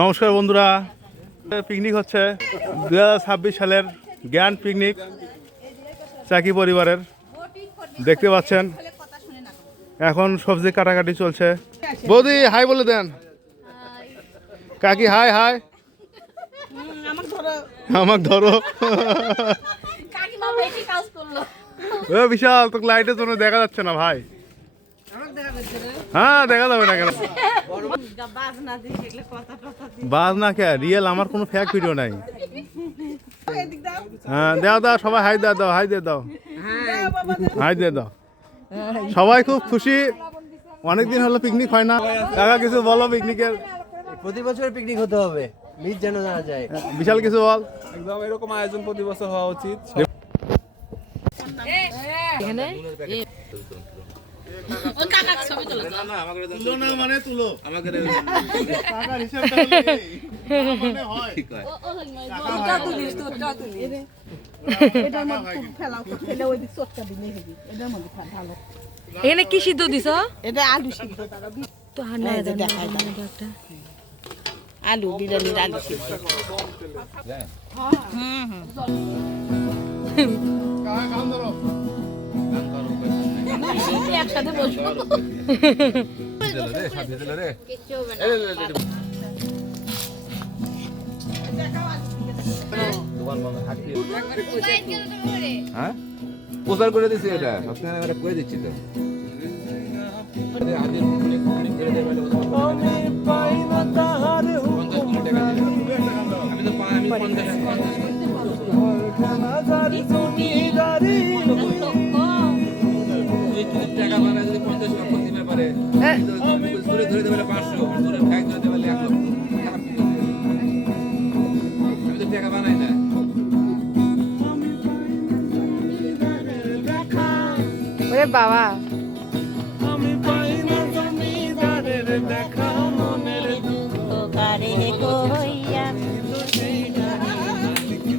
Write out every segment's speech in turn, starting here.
নমস্কার বন্ধুরা, পিকনিক হচ্ছে 2026 সালের গ্র্যান্ড পিকনিক চাকি পরিবারের। দেখতে পাচ্ছেন এখন সবজি কাটাকাটি চলছে। বৌদি হাই বলে দেন। কাকি হাই হাই। আমাকে ধরো। বিশাল, তোকে লাইটের জন্য দেখা যাচ্ছে না ভাই। হ্যাঁ দেখা যাবে না কেন? বাজ না কে রিয়েল, আমার কোনো ফেক ভিডিও নাই। হ্যাঁ দাও দাও, সবাই হাই দাও, দাও হাই দিয়ে দাও, হাই দিয়ে দাও। সবাই খুব খুশি, অনেকদিন হলো পিকনিক হয় না। কাকা কিছু বলো পিকনিকের। প্রতি বছর পিকনিক হতে হবে, মিস যেন না যায়। বিশাল কিছু বল। একদম এরকম আয়োজন প্রতি বছর হওয়া উচিত। মানে তুলো আমাকে এখানে কি সিদ্ধ দিছ? এটা আলু সিদ্ধ তো দেখাই একটা আলু বিরিয়ানির আলু সিদ্ধ। একসাথে বসবো। প্রচার করে দিচ্ছি, এটা সবসময় করে দিচ্ছি তো। টাকা বানায় যদি 50 লক্ষ দিতে পারে, ধরে ধরে দেবে 500, ধরে ভাগ ধরে দেবে 1 লক্ষ। আমি তো টাকা বানাই না। ওরে বাবা, আমি পাই না জমিদারের দেখা, মনের দুঃখ কারে কইয়া তো সেই দেখা যাচ্ছে কি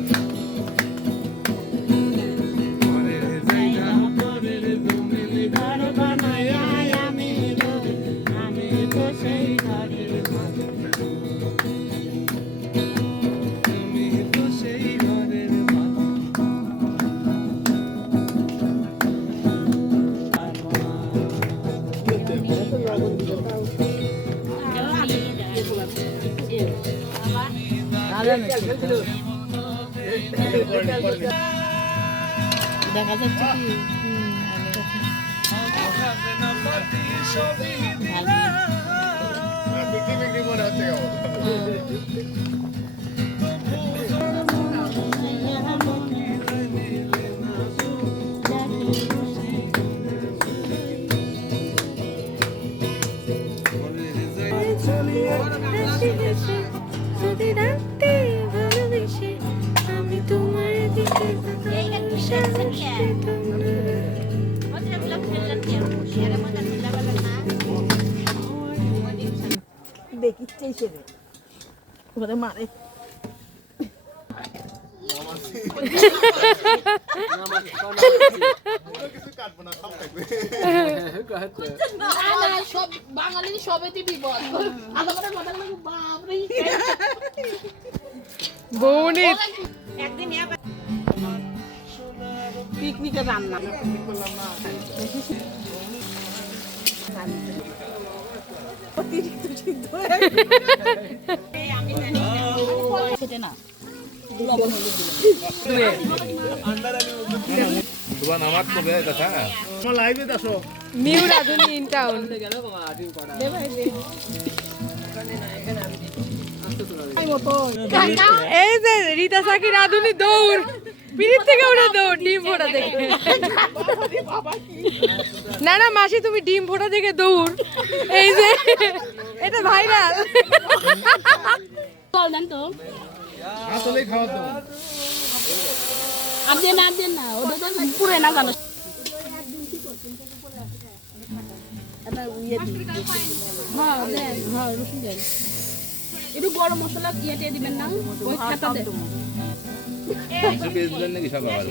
আমি তোমার দিকে দেখিচ্ছে হিসেবে ওরে মারে। সব বাঙালির সবেতে বিপদ। বৌনি একদিন পিকনিকে রান্না অতিরিক্ত সিদ্ধ সেটা না নিউ রাধুনি ইন টাউন। এই যে রীতা সাকি রাধুনি দৌড়, পিড়ির থেকে উঠে দৌড় ডিম ফোটা দেখে। না না মাসি, তুমি ডিম ফোটা দেখে দৌড়। এই যে এটা ভাইরাল। তো আসলেই খাওয়া দাও। আপনি না ওটা তো পুরে না জানো। হ্যাঁ দেন, হ্যাঁ রসুন দেন, একটু গরম মশলা দিয়ে দিবেন না ওই খাতা দেন। মাংস পেয়ে দিলেন নাকি সব আবার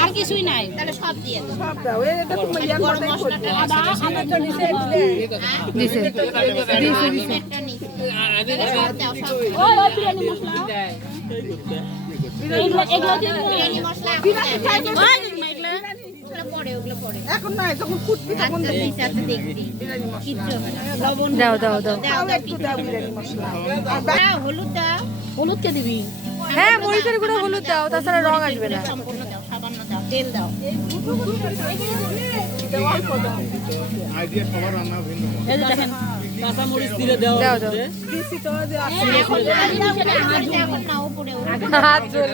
আর কিছুই নাই তাহলে সব দিয়ে দাও। সব দাও এটা তো ইয়ার গরম মশলাটা আদা আদা তো নিচে দিছে ও বিরিয়ানি মশলা এগুলো দিয়ে বিরিয়ানি মশলা পরে ওগুলো পরে এখন নাই যখন ফুটবি তখন আচ্ছা ঠিক আছে দেখবি কিচ্ছু হবে না লবণ দাও দাও দাও দাও একটু দাও বিরিয়ানি মশলা দাও হলুদ দাও হলুদ কে দিবি হ্যাঁ মরিচের গুঁড়ো হলুদ দাও তাছাড়া রং আসবে না সম্পূর্ণ দাও সাবান্য দাও তেল দাও আইডিয়া সবার রান্না ভিন্ন। এই যে দেখেন দাও দাও দিছি তো যে এখন না উপরে হাত জল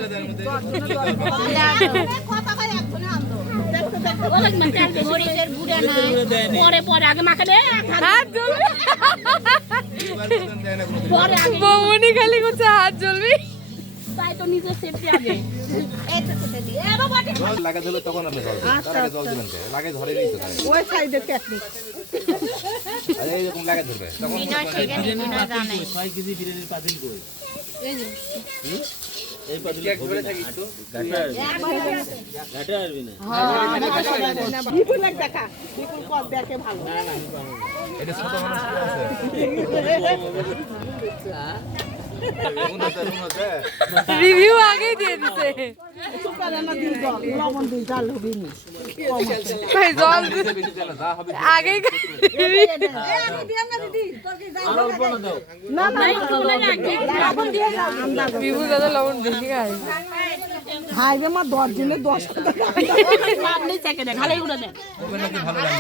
মরিচের গুঁড়া নাই পরে পরে আগে মাখা দে হাত জ্বলবে পরে আগে বৌমনি খালি করছে হাত জ্বলবি তাই তো নিজে সেফটি আগে এটা তো দি এ বাবা জল লাগা দিলে তখন আপনি জল দিবেন তার আগে জল দিবেন কে লাগে ধরে নেই তো তাই ওই সাইডের টেকনিক আরে এইরকম লাগা ধরবে তখন বিনয় সেখানে বিনয় জানে কেক ধরে থাকিস তো বিপুলের দেখা বিপুল কল দেখে ভালো এটা ছোট মানুষ কি আছে কোন আছে রিভিউ আগেই দিয়ে দিছে সুপারে না দিন জল লবণ দিন জাল হবে নি ভাই জল বেশি চলে যা হবে আগেই না না লবণ দিয়ে যাও বিভু দাদা লবণ বেশি খায় ভাই রে মা 10 দিনে 10 টাকা আপনি চেকে দেন খালি গুঁড়া দেন ওখানে নাকি ভালো লাগে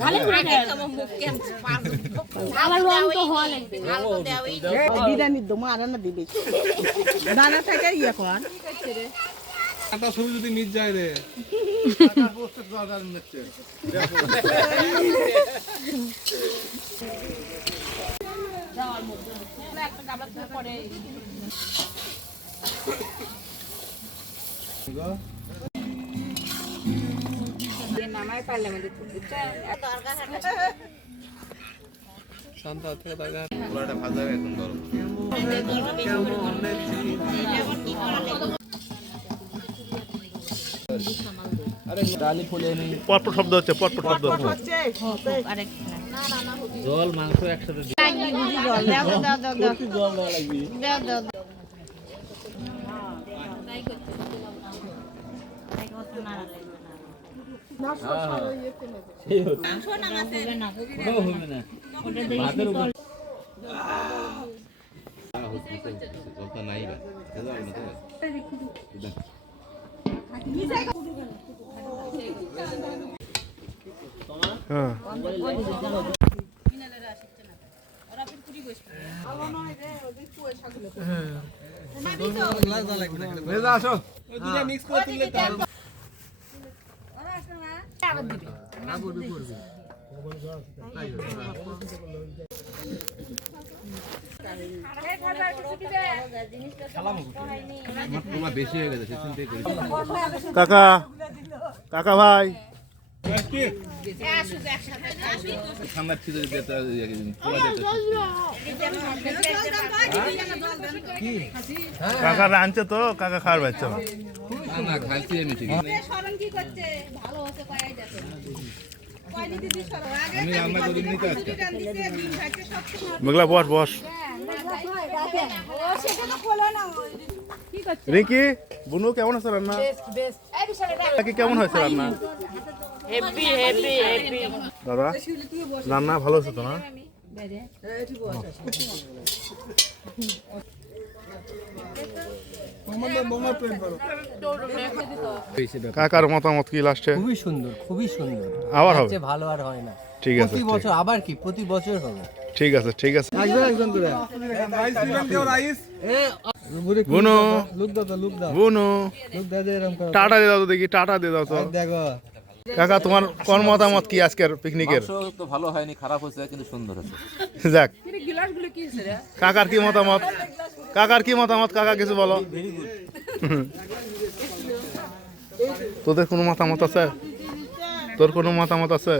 খালি গুঁড়া দেন আমার রং তো হওয়া লাগবে বিরিয়ানি দো মারা না দিবি দানা থেকে ইয়ে কর একটা ছবি যদি মিট যায় রে পুরোটা ভাজা হবে এখন গরম আরে ডালি ফুলে নেই পটপট শব্দ হচ্ছে পটপট শব্দ হচ্ছে হচ্ছে জল মাংস একসাথে জলটা নাই গা হ্যাঁ আসো মিক্স করে তুললে তোমার বেশি হয়ে গেছে চিন্তাই করি কাকা কাকা ভাই ঠান্ডা ছিল কাকা রাঁধছে তো কাকা খাওয়ার বাচ্চা না খাইছি আমি ঠিক আমি রান্না করিনি তো আজকে মেঘলা বস বস রিঙ্কি বুনু কেমন আছে রান্না কি কেমন হয়েছে রান্না দাদা রান্না ভালো হচ্ছে তো না কাকার মতামত কি লাস্টে খুবই সুন্দর খুবই সুন্দর আবার হবে সবচেয়ে ভালো আর হয় না ঠিক আছে প্রতি বছর আবার কি প্রতি বছর হবে ঠিক আছে ঠিক আছে একজন করে বুনু লুক দাও লুক দাও বুনু লুক দাও এরকম করো টাটা দিয়ে দাও তো দেখি টাটা দিয়ে দাও তো দেখো কাকা তোমার কোন মতামত কি আজকের পিকনিকের মাংস তো ভালো হয়নি খারাপ হয়েছে কিন্তু সুন্দর হয়েছে যাক কাকার কি মতামত কাকার কি মতামত কাকা কিছু বলো তোদের কোনো মতামত আছে? তোর কোনো মতামত আছে?